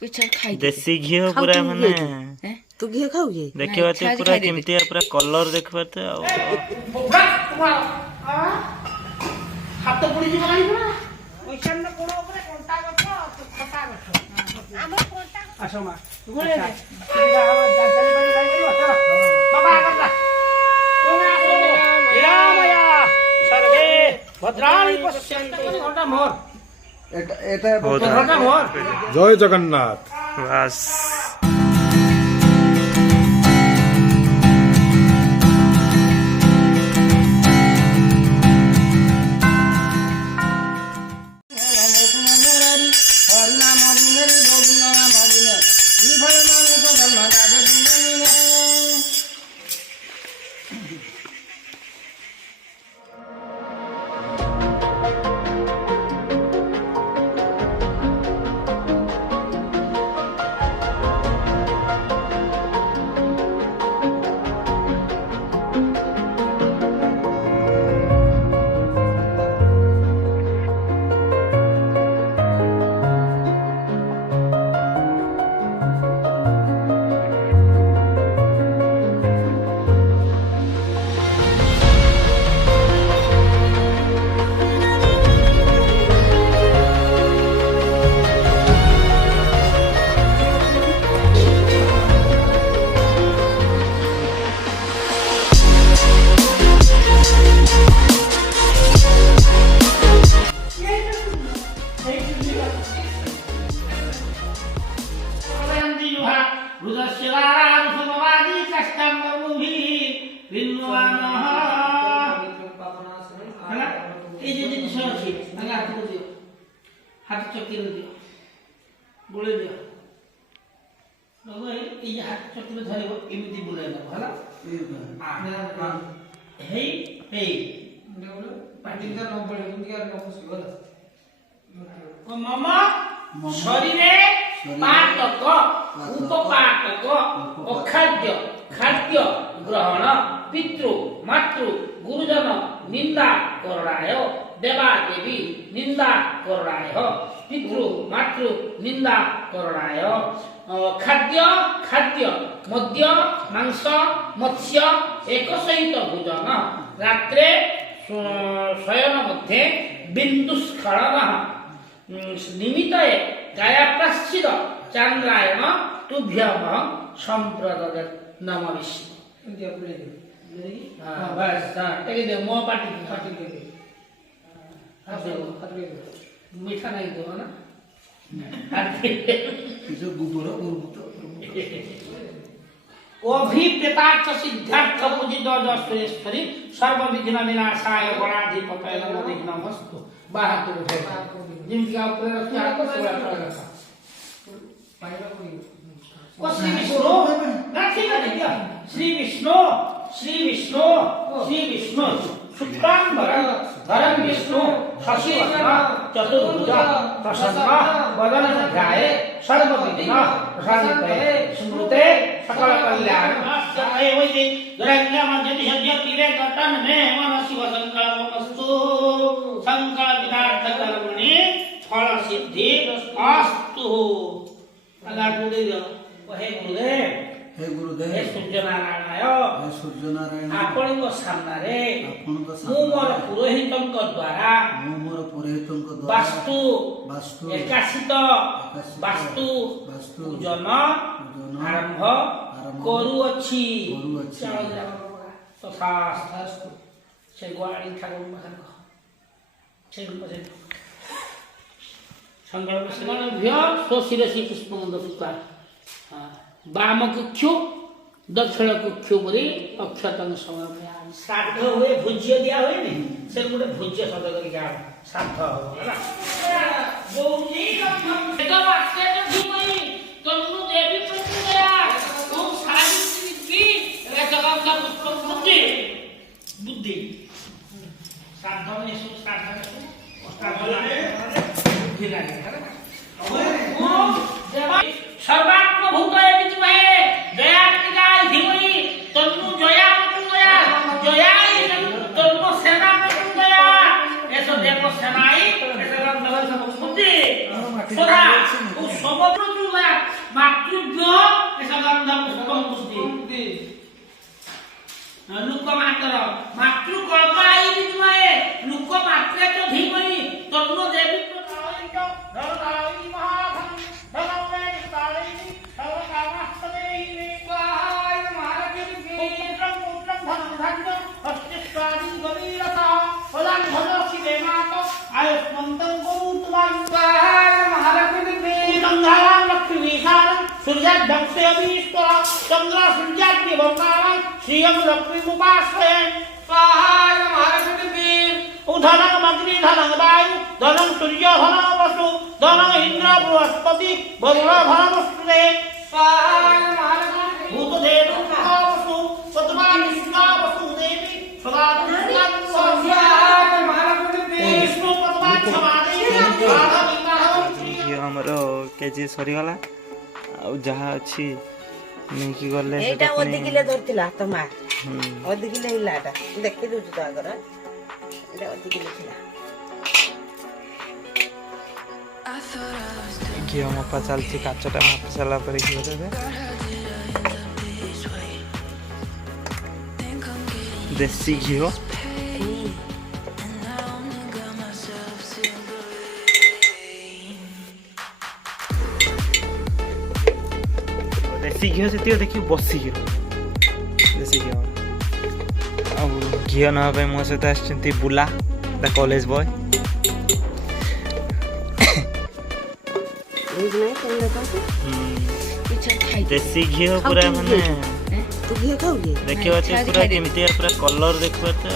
देसी घी पूरा माने तू घी खाऊ घी देखिए बात पूरा केमती पूरा कलर देख पाते हाथ पड़ी जीव नाही पुरा ओइसन न कोण ऊपर कोंटा गछ तो खटा गछ हम कोंटा आसो मा गोळे दे तिला जाचली बाई बाई चलो बाबा आगला कोना कोने रामया सर्वे भद्राणि पश्यन्ति घंटा मोर এটা ঘंटा मोर জয় জগন্নাথ बस हाथ चक्की दियो बोले दियो लोग ये हाथ चक्की धरिबो एमिति बोले ना हला हे हे बोले पाटिन का न पड़े उनके न फसगल ओ मामा शरीरे पातक उपपातक अखाद्य खाद्य ग्रहण पितृ मातृ गुरुजन निंदा करणाय देवा देवी निंदा करणाय पितृ मातृ निंदा करणाय खाद्य खाद्य मद्य मांस मत्स्य एक सहित भोजन रात्रे शयन मध्ये बिंदुस्खलन निमित्त गाया प्राश्चित चंद्रायण तुभ्यम संप्रदद नम विष्णु बस टेके दे मो पाटी दे मीठा नहीं दो ना जो गुबुर अभिप्रेतार्थ सिद्धार्थ पूजित जश्रेश्वरी सर्व विघ्न विनाशाय गणाधिपतये नमो विघ्नमस्तु बाहर उठे जिनकी आप पूरे रखा है तो पूरा कर रखा ओ श्री विष्णु रखी ना देखिए श्री विष्णु श्री विष्णु श्री विष्णु शुक्लांबरं धरं विष्णु शशिवर्णं चतुर्भुज प्रसन्न वदनं ध्याये सर्वविघ्न प्रशान्ते स्मृते सकल कल्याण आश्रये वैदि दुरंगा मध्यति सद्य तीरे कटन में मन शिव संकल्पस्तु संकल्प विदार्थ कर्मणि फल सिद्धि अस्तु अगर गुरुदेव हे गुरुदेव हे सूर्य नारायण आपण को सामने मु मोर पुरोहितंक द्वारा वास्तु एकाशित वास्तु पूजन आरंभ करूअछि तथा से गुआड़ी ठाकुर मखन से रूप संकल्प भ्य सोशिरसी पुष्पमंद पुष्पा वाम कक्षो दक्षिण कक्षो परि अक्षतन समर्पयामि श्राद्ध हुए भोज्य दिया हुए नहीं से गोटे भोज्य शब्द करी जा श्राद्ध हो हला गौरी रत्नम एक वाक्य तो जीवई तन्नु देवी प्रत्यया ओम सावित्री की रजगंध पुष्प बुद्धि श्राद्ध में सु श्राद्ध में बुद्धि लागे ओम देवा सर्वात्म भूत विद्महे दयात्मिकाय धीमहि तन्नु जया प्रचोदया जयाय तन्नु सेना प्रचोदया ऐसो देव सेनाई ऐसे रंग सब बुद्धि सदा उस समग्र निषगंध पुष्पम पुष्टि लुक मात्र मातृ कल्पाई विद्महे लुक मात्रे च धीमहि तन्नो देवी प्रचोदयात् धरताई महाधन धनमे तालि सर्वकामस्तदेहि स्वाहाय महारतिर्गे पुत्रं धनं धान्य हस्तिस्वादी गवीरता फलं धनस्य देमातो आयुष्मन्तं गुरुत्वां स्वाहाय महारतिर्गे गंगारां लक्ष्मीसारं सूर्याद्भक्षे अभीष्टरा चंद्र सूर्याग्नि भवनां श्रियं लक्ष्मीमुपाश्रये स्वाहाय महारतिर्गे धनं अग्नि धनं वायु धनं सूर्य धनं वसु धनं इंद्र बृहस्पति वरुण धनमस्ते स्वाहाय महारतिर्गे भूतदेव वसु पद्मा विष्णु वसुदेवी सदा स्वाहाय महारतिर्गे विष्णु पद्मा क्षमादेवी घी हमर केजी सरीगला आ जहाँ अच्छी नहीं कि गले এইটা অধি কিলে ধরতিলা তো মা অধি কিলে হিলা এটা দেখি দউছি তো আগরা এটা অধি কিলে ଥିଲା घी मपा चलती काचटा मापी सारा पर घी देवे देसी घी हो देसी घी से देखिए बसी घी देसी घी घी ना मो सहित आसछन्ती बुला द कॉलेज बॉय देसी घी पूरा माने तू घी खाओगे देखियो अच्छे पूरा केमिति पूरा कलर देखबे तो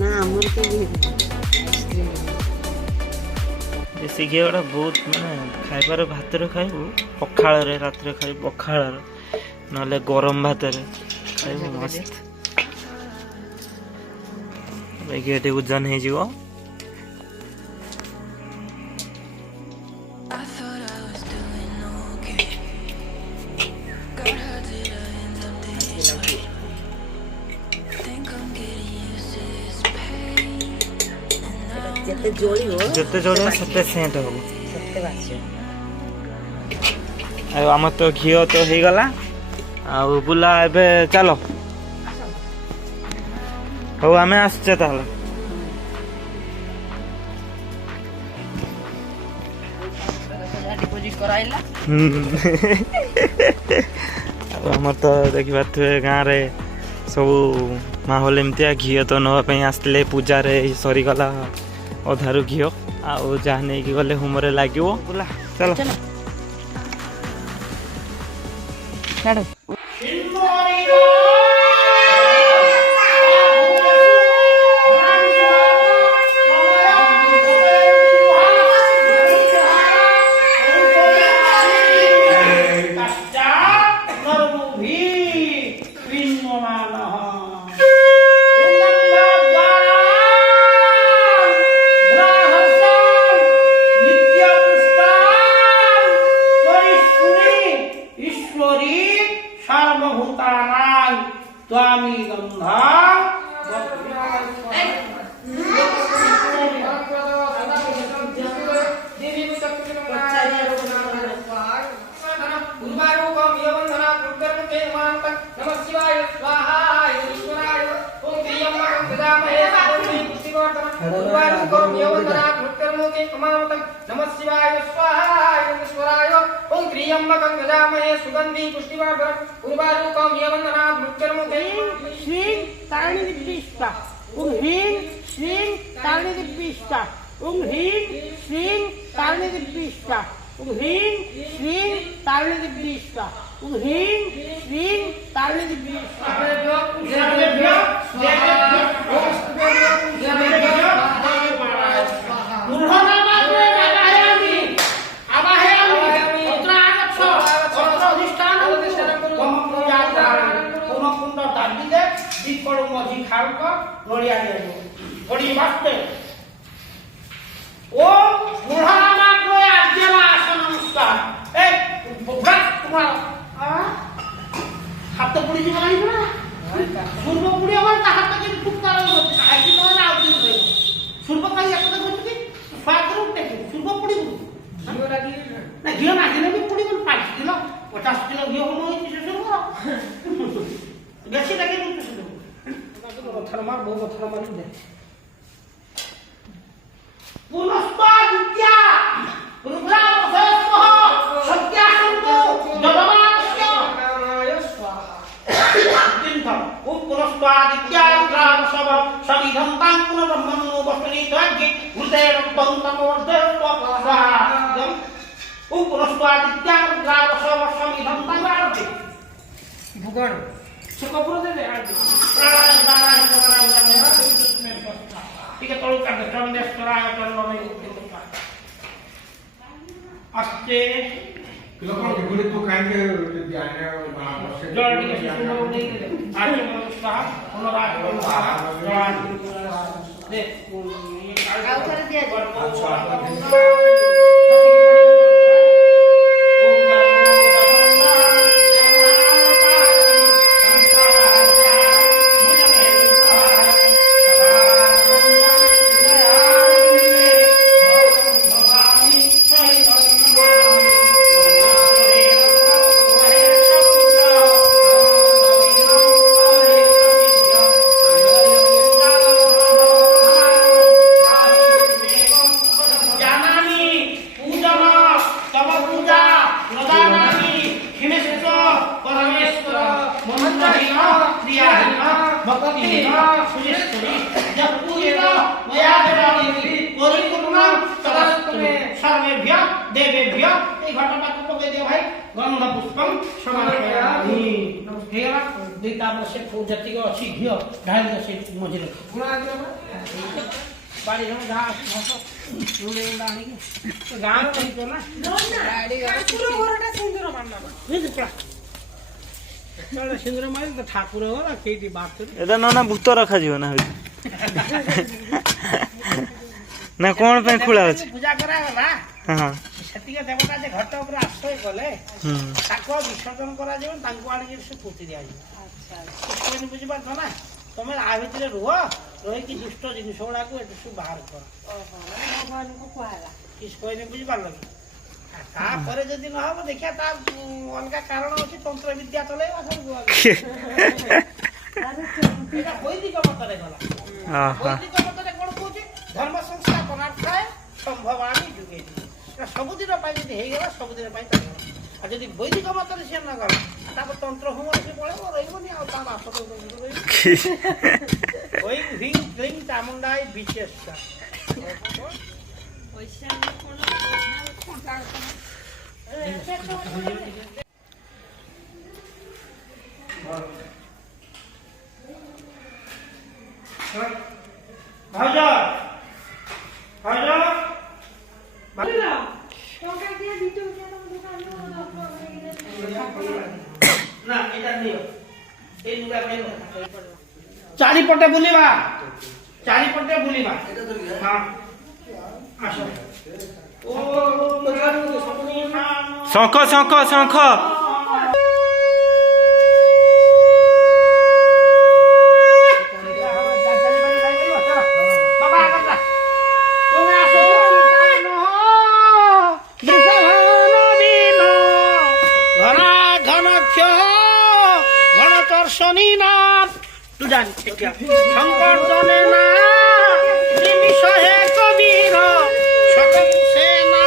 ना हमर के घी देसी घी वाला बहुत माने खाइबार भात रे खाइबो पखाळ रे रात रे खाइ पखाळ नले गरम भात रे खाइबो मस्त बेगे एटे उजन हे जीवो जते जोड़ी हो सत्ते सेंट हो सत्ते बासी आम तो घी तो हो गला आ बुला एबे चलो हो आमे आसचे ताले डिपोजिट कराइला आम तो देखा गाँव रे सब माहौल एमतिया घी तो नापी आसते पूजा रे सरीगला अधारू घी आउ जहाँ नहीं गले हुमरे लगे बोला चलो छाड़ो स्वामी गंधा नमः शिवाय स्वाहाय ईश्वराय ओम त्र्यंबकं यजामहे सुगंधि पुष्टिवर्धनम् उर्वारुकं यवन्दनात् मृत्युर्मुखे श्रीं तारिणीदिव्यष्टा ओम ह्रीं श्रीं तारिणीदिव्यष्टा ओम ह्रीं श्रीं तारिणीदिव्यष्टा ओम ह्रीं श्रीं तारिणीदिव्यष्टा ओम ह्रीं श्रीं तारिणीदिव्यष्टा हाथ पुड़ी जी बनाई ना सुरब पुड़ी हमार ता हाथ के फुक कर आईती न ना आउती सुरब काली एकदा गोटी फात्र उठते सुरब पुड़ी घिओ लागी ना घिओ लागी ना मी पुड़ी पण पाच दिलो মার বউ কথা মারি দে পুনস্তাদিত্যা রুদ্রাবশেষঃ সত্যাসন্তু জগমানস্য চিন্তা ও পুনস্তাদিত্যা রুদ্রাবশেষঃ সমিধং তাং পুনর্ব্রহ্মণো বসনি ত্বজ্ঞে উদে রক্তং তমোর্ধস্ত্বা ও পুনস্তাদিত্যা রুদ্রাবশেষঃ সমিধং তাং বারতে ভগবান সুকপুর দেবে আর ठीक है तोड़ कर दे चंदेश कराया चलो नहीं अस्ते लोगों के गुड़े तो कहेंगे जाने जल ठीक है सुनो नहीं आज हम साहब पुनराज दे ଆଉ ଥରେ ଦିଆଯିବ। जति अच्छी घी ढाई से मझे बाड़ी गाँव तो ना सिंदूर मारी तो ठाकुर हो ना कई बात এটা না ভূত রাখা ଯିବ না ନା କଣ ପାଇଁ ଖୋଳା ଅଛି पूजा କରାଗଲା ହଁ ସେତିକି ଦେବତା ଯେ ଘଟ ଉପରେ ଆଶ୍ରୟ କଲେ ତାକୁ ବିସର୍ଜନ କରାଯିବ ତାଙ୍କୁ ଆଣିକି ସେ ପୋତି ଦିଆଯିବ ଆଚ୍ଛା ବୁଝିପାରୁଛ ନା ତମେ ଆ ଭିତରେ ରୁହ ରହିକି ଦୁଷ୍ଟ ଜିନିଷ ଗୁଡାକୁ ଏଠୁ ସବୁ ବାହାର କର ଭଗବାନଙ୍କୁ କୁହାଗଲା କିଛି କହିଲେ ବୁଝିପାରିଲ କି ତାପରେ ଯଦି ନହବ ଦେଖିବା ତା ଅଲଗା କାରଣ ଅଛି ତନ୍ତ୍ର ବିଦ୍ୟା ଚଲେଇବା ସବୁ ଏଇଟା ବୈଦିକ ମତରେ ଗଲା ବୈଦିକ ମତରେ କଣ କହୁଛି ଧର୍ମ ସଂସ୍ଥାପନାର୍ଥାୟ ସମ୍ଭବାମି ଯୁଗେ ସବୁଦିନ ପାଇଁ ଯଦି ହେଇଗଲା ସବୁଦିନ ପାଇଁ ଚାଲିବ ଆଉ ଯଦି ବୈଦିକ ମତରେ ସିଏ ନ ଗଲା ତାପରେ ତନ୍ତ୍ର ହୋମରେ ସେ ପଳେଇବ ରହିବନି ଆଉ ତା ବାପ ରହିବ ଚାମୁଣ୍ଡାଇ ବିଶେଷ ଭାଉଜ ଚାରିପଟେ ବୁଲିବା ଚାରିପଟେ ବୁଲିବା ଶଙ୍ଖ ଶଙ୍ଖ ଶଙ୍ଖ শঙ্কর জনে না নিমিষ হে কবীর সকল সেনা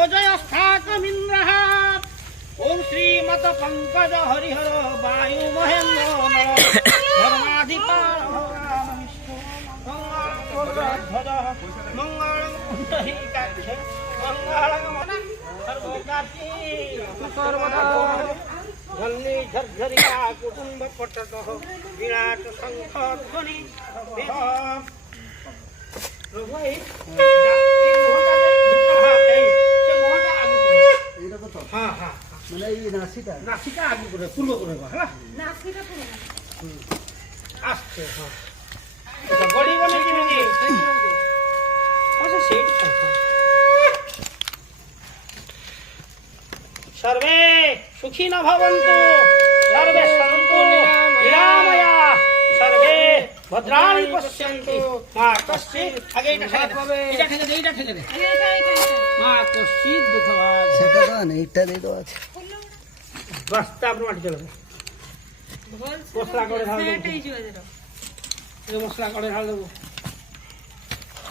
অজয় স্থাকমিন্দ্র ওম শ্রীমত পঙ্কজ হরিহর বায়ু মহেন্দ্র ধর্মাধিপাল মঙ্গল ধন্যী ঝরঝরিয়া কুটুম্ব পটক বিরাট শঙ্খ ধ্বনি নাসিকা আগে করে পূর্ব করে আসছে বড়ি বলে सर्वे सुखी न भवन्तु सर्वे सन्तु निरामया सर्वे भद्राणि पश्यन्तु मा कश्चित् आगे এটা ঠেকে দে মা কশ্চিৎ দুঃখভাগ সেটা তো না এটা দেই তো আছে বাস তারপর মাটি চলে বসলা করে ধান ये मसला कड़े ढाल देबो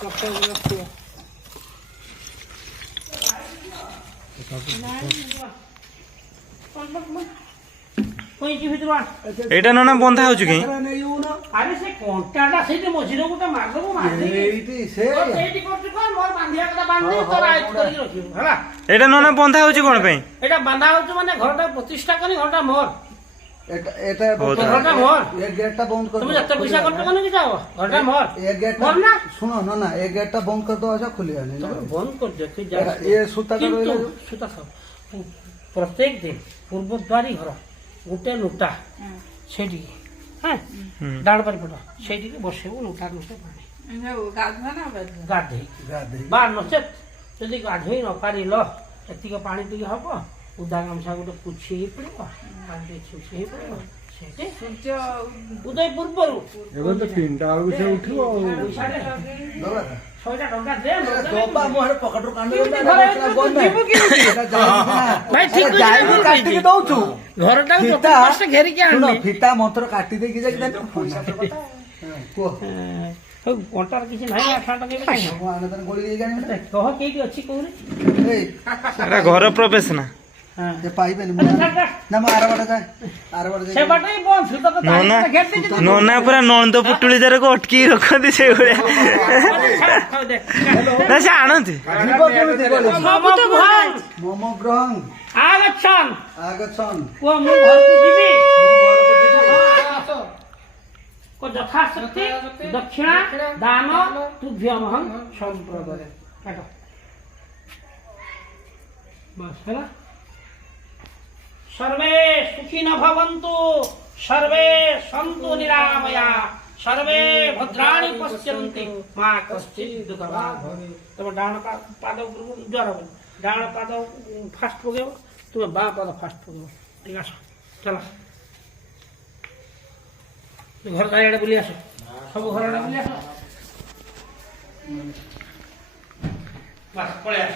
लक्ष्य रखियो कोई की भितर एटा नना बंधा होछु कि अरे से कोंटाटा से मझिरो गोटे मार देबो मार दे ଏଇଠି ସେ एटी करछु कोन मोर बांधिया कथा बांध दे तो राइट करी रखियो हला एटा नना बंधा होछु कोन पे एटा बांधा होछु माने घरटा प्रतिष्ठा करी घरटा मोर এটা এটা घरटा मोर ଏ ଗେଟଟା ବନ୍ଦ कर तुम जत्ते पैसा खर्च करने की जाओ घरटा मोर ଏ ଗେଟଟା मोर ना ଶୁଣ ନା ନା ଏ ଗେଟଟା ବନ୍ଦ कर दो अच्छा खुली जाने बंद कर दे तू जा ଏ ସୂତା ଟା किंतु ରହିଲା सुता सब प्रत्येक दिन पूर्व द्वारी घर गोटे लुटा सेठी हाँ डाण परिपट सेठी बसेबू लुटा लुटे पानी गाधे ଗାଧେଇ बा नचेत जदि गाधोई न पारिल एतिक पानी टिके हब उदा गामछा गोटे पुछि ही पड़ो पानी टिके छुछि ही पड़ो सेठी उदय पूर्वरु ଏବେ ତ 3ଟା ବେଳକୁ ସେ ଉଠିବ ଆଉ ଦବା 100 टंका दे ଦବା ମୋ ହାଡେ ପକେଟରୁ କାଣ୍ଡ भाई ठीक ଯାଇକି କାଟିକି ଦଉଛୁ ଘରଟା ଫିତା ଘେରିକି ଶୁଣ ଆଣିଲି ଫିତା ମନ୍ତ୍ର କାଟି ଦେଇକି ଯାଇକି ଦେବୁ ପଇସା କୁହ କଣ୍ଟାର କିଛି ନାହିଁ 8 ଟଙ୍କା ବି ନାହିଁ ମୁଁ ଆଣେ ତને ଗୋଳି ଦେଇକି ଆଣିବି କହ କେଇଠି ଅଛି କହୁନି ଏଇ ଏଟା ଘର ପ୍ରବେଶ ନା ସେ ପାଇବେନି ମୁଁ ନା ମୁଁ ଆର ବାଟେ ଯାଏ ଆର ବାଟେ ସେ ଯାଇ ବାଟେ ହିଁ ବନ୍ଦ ସୁତ ତ ନନା ନନା ପୁରା ନନ୍ଦ ପୁଟୁଳି ଦ୍ୱାରା ଅଟକି ରଖନ୍ତି ସେଇଭଳିଆ ନା ସେ ଆଣନ୍ତି ଯିବ କେମିତି ଗୋଳି ସବୁ ତ ଭାଇ ମୋମୋ ଗ୍ରହଣ ଆଗଛନ୍ ଆଗଛନ୍ କୁହ ମୁଁ ଘରକୁ ଯିବି ମୁଁ ଘରକୁ ଯିବି को यथाशक्ति दक्षिणा दान तुभ्यमहं संप्रदय काटो बस है सर्वे सुखी न भवन्तु सर्वे सन्तु निरामया सर्वे भद्राणि पश्यन्ति मा कश्चित् दुःखभाग् भवेत् तब डाण पाद ज्वर हो डाण पाद फास्ट पकेब तुम बाँ पाद फास्ट पकेब ठीक है चलो घर चारिड़े बुली आस सब घर आड़े बुली आस बस पड़े आस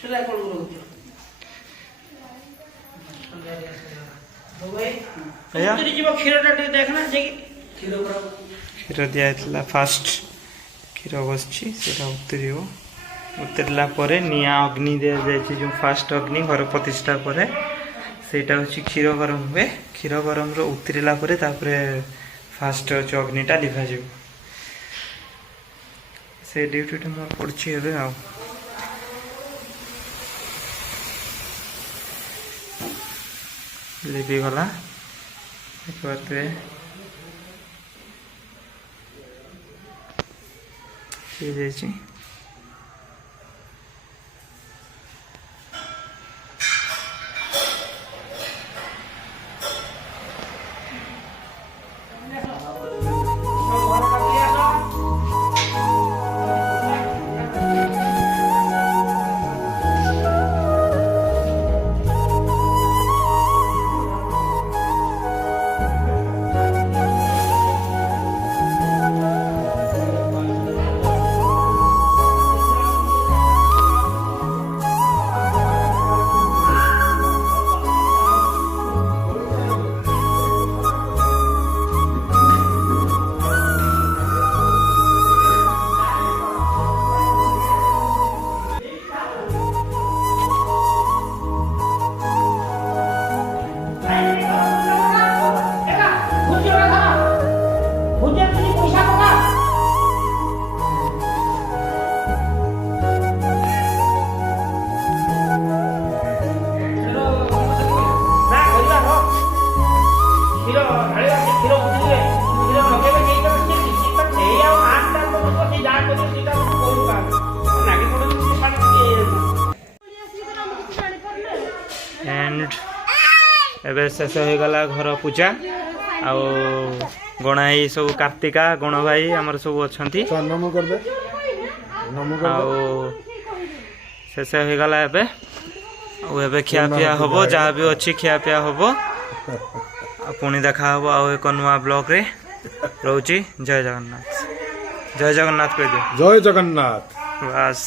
सीधा कौन रोक क्षीर देखना କ୍ଷୀର ଦିଆଯାଇଥିଲା ଫାଷ୍ଟ କ୍ଷୀର ବସିଛି ସେଇଟା ଉତରିଲା ପରେ ନିଆଁ ଅଗ୍ନି ଦିଆଯାଇଛି ଯେଉଁ ଫାଷ୍ଟ ଅଗ୍ନି ଘର ପ୍ରତିଷ୍ଠା ପରେ ସେଇଟା ହେଉଛି କ୍ଷୀର ଗରମ ହୁଏ କ୍ଷୀର ଗରମର ଉତରିଲା ପରେ ତାପରେ ଫାଷ୍ଟ ହେଉଛି ଅଗ୍ନିଟା ଲିଭାଯିବ ସେ ଡ୍ୟୁଟିଟା ମୋର ପଡ଼ୁଛି ଏବେ ଆଉ ଲିଭିଗଲା ଦେଖିପାରୁଥିବେ ହେଇଯାଇଛି एंड एबे शेष हो गला घर पूजा आउ गणाई सब कार्तिका गण भाई आमर सब अच्छा नमो कर दे नमो कर आउ शेष हो गला एबे एबे खिया पिया हबो जहाँ भी अच्छी खिया पिया हबो पुणी देखा हबो आउ एक नुआ ब्लॉग रे रहउची जय जगन्नाथ कह दियो जय जगन्नाथ बस।